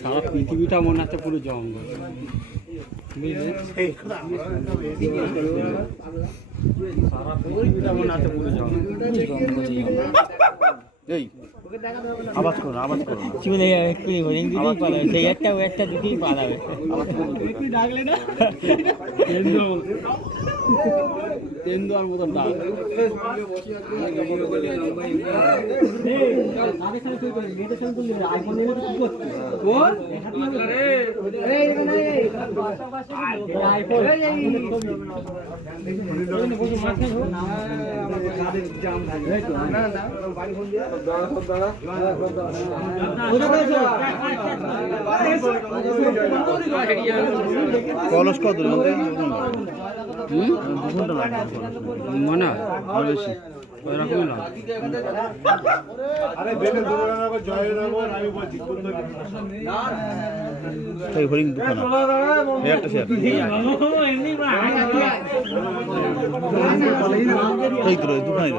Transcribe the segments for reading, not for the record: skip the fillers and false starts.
সারা পৃথিবীটা মনে হচ্ছে পুরো জঙ্গল, বুঝলে? সারা পৃথিবীটা মনে হচ্ছে পুরো জঙ্গল। এই আওয়াজ করো, আওয়াজ করো। চিমনে একটু দিতেই পালাবে, সেই একটা ও একটা দিতেই পালাবে। একটু ডাকলে না তেন্দুয়ার মতন ডাক। কলস কত মনে হয় বেশি ওইরকমই না। হরিণ দুখানা একটা শেয়ার এই তো দুখানাই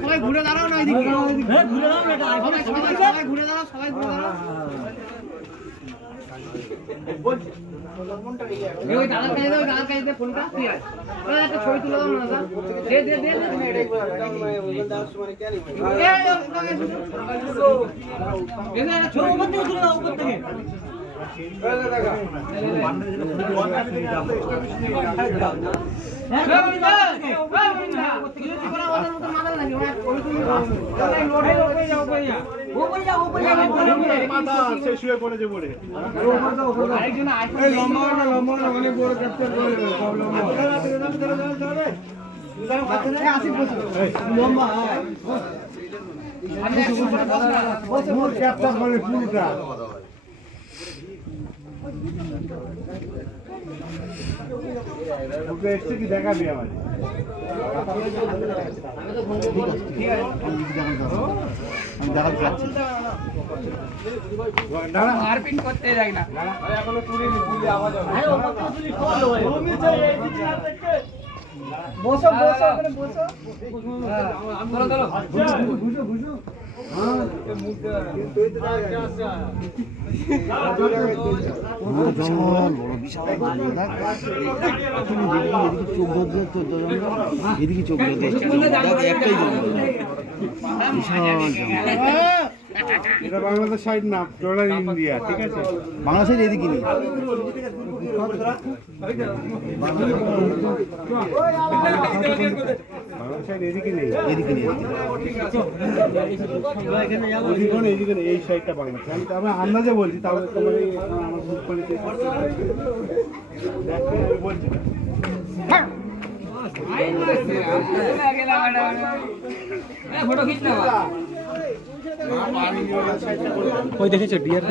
সবাই ঘুরে দাঁড়াও না, ঘুরে দাঁড়াও, ঘুরে দাঁড়াও, সবাই ঘুরে দাঁড়াও। দাদার কাছে ফোনটা একটা ছবি তুলে দাও না, দে দে দে ছবি উপর থেকে তুলে দাও, উপর থেকে। এসছে কি দেখাবি আমার মারপিট করতে যাই না এখনো তুলিনি, তুলি আওয়াজ বসো বসো ওখানে বসো। চলো চলো বুঝো বুঝো। এদিকে চোখ একটাই জঙ্গল, বিশাল জঙ্গল। এটা বাংলাদেশ সাইড না, টোটাল ইন্ডিয়া, ঠিক আছে? বাংলাদেশের এদিকে নেই। এদিকে নেই, এদিকে নেই, এদিকে নেই, এই সাইডটা বাংলাদেশ। আমি আন্দাজে বলছি, তাহলে তোমার আমার ভুল করেছে বলছি। ফটো খিচ না ওই দেখেছো ডিয়ার